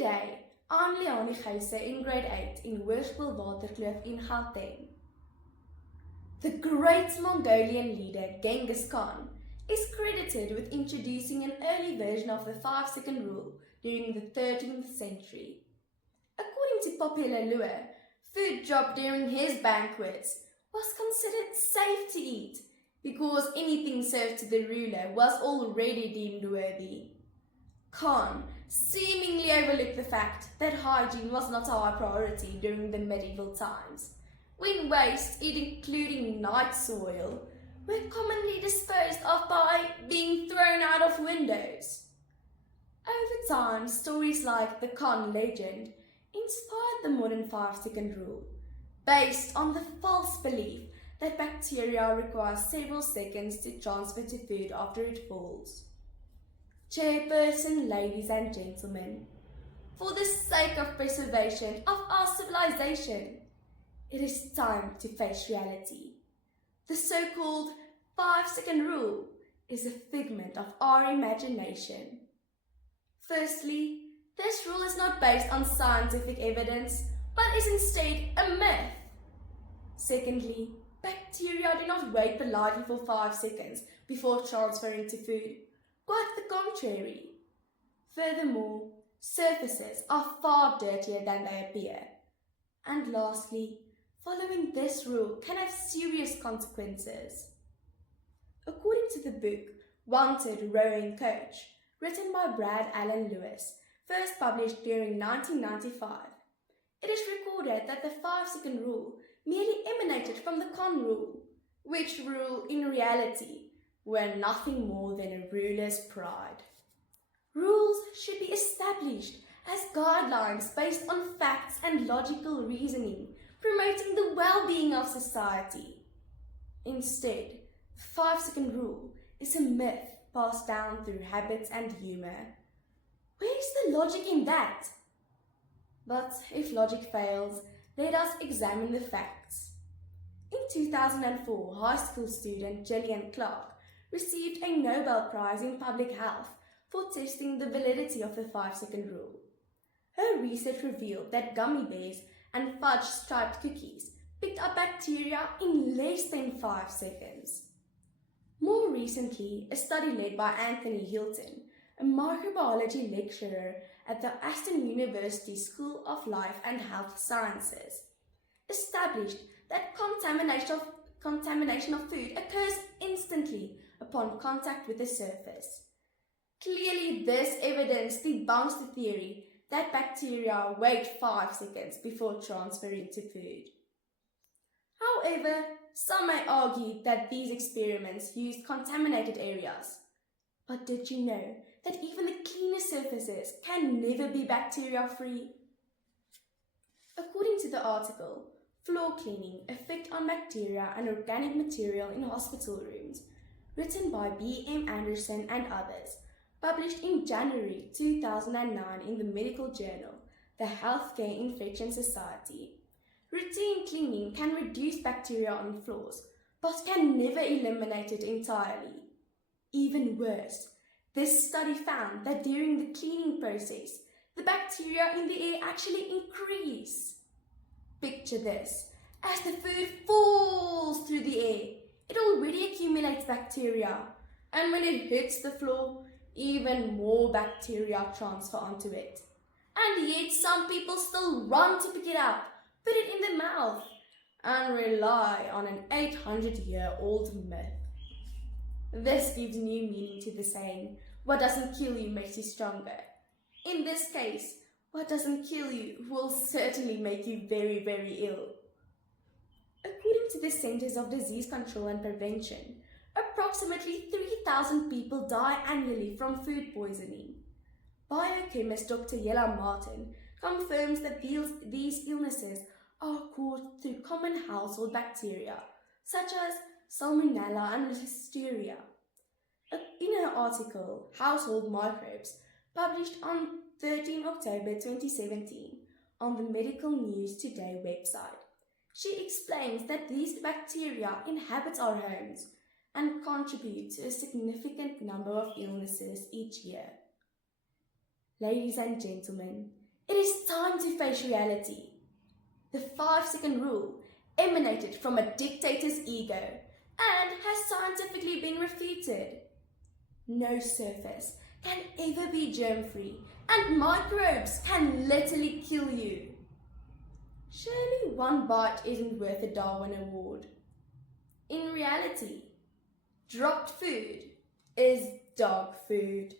Today, I'm Liani Gouse in Grade 8 in Hoërskool Waterkloof in Gauteng. The great Mongolian leader Genghis Khan is credited with introducing an early version of the 5-second rule during the 13th century. According to popular lore, food dropped during his banquets was considered safe to eat because anything served to the ruler was already deemed worthy. Khan seemingly overlooked the fact that hygiene was not a high priority during the medieval times, when waste, including night soil, were commonly disposed of by being thrown out of windows. Over time, stories like the Khan legend inspired the modern 5-second rule, based on the false belief that bacteria require several seconds to transfer to food after it falls. Chairperson, ladies and gentlemen, for the sake of preservation of our civilization, it is time to face reality. The so-called 5-second rule is a figment of our imagination. Firstly, this rule is not based on scientific evidence, but is instead a myth. Secondly, bacteria do not wait politely for 5 seconds before transferring to food. Quite the contrary. Furthermore, surfaces are far dirtier than they appear. And lastly, following this rule can have serious consequences. According to the book Wanted Rowing Coach, written by Brad Allen Lewis, first published during 1995, it is recorded that the 5-second rule merely emanated from the Khan rule, which rule in reality were nothing more than a ruler's pride. Rules should be established as guidelines based on facts and logical reasoning, promoting the well-being of society. Instead, the 5-second rule is a myth passed down through habits and humour. Where is the logic in that? But if logic fails, let us examine the facts. In 2004, high school student Gillian Clark received a Nobel Prize in Public Health for testing the validity of the 5-second rule. Her research revealed that gummy bears and fudge-striped cookies picked up bacteria in less than 5 seconds. More recently, a study led by Anthony Hilton, a microbiology lecturer at the Aston University School of Life and Health Sciences, established that contamination of food occurs instantly upon contact with the surface. Clearly, this evidence debunks the theory that bacteria wait 5 seconds before transferring to food. However, some may argue that these experiments used contaminated areas. But did you know that even the cleanest surfaces can never be bacteria-free? According to the article, Floor Cleaning, Effect on Bacteria and Organic Material in Hospital Rooms, written by B.M. Anderson and others, published in January 2009 in the medical journal, the Healthcare Infection Society. Routine cleaning can reduce bacteria on floors, but can never eliminate it entirely. Even worse, this study found that during the cleaning process, the bacteria in the air actually increase. Picture this: as the food falls through the air, it already accumulates bacteria, and when it hits the floor, even more bacteria transfer onto it. And yet some people still run to pick it up, put it in their mouth, and rely on an 800-year-old myth. This gives new meaning to the saying, what doesn't kill you makes you stronger. In this case, what doesn't kill you will certainly make you very, very ill. According to the Centers of Disease Control and Prevention, approximately 3,000 people die annually from food poisoning. Biochemist Dr. Yella Martin confirms that these illnesses are caused through common household bacteria, such as Salmonella and Listeria. In her article, Household Microbes, published on 13 October 2017 on the Medical News Today website, she explains that these bacteria inhabit our homes and contribute to a significant number of illnesses each year. Ladies and gentlemen, It is time to face reality. The 5-second rule emanated from a dictator's ego and has scientifically been refuted. No surface can ever be germ-free, and microbes can literally kill you. Surely one bite isn't worth a Darwin Award. In reality, dropped food is dog food.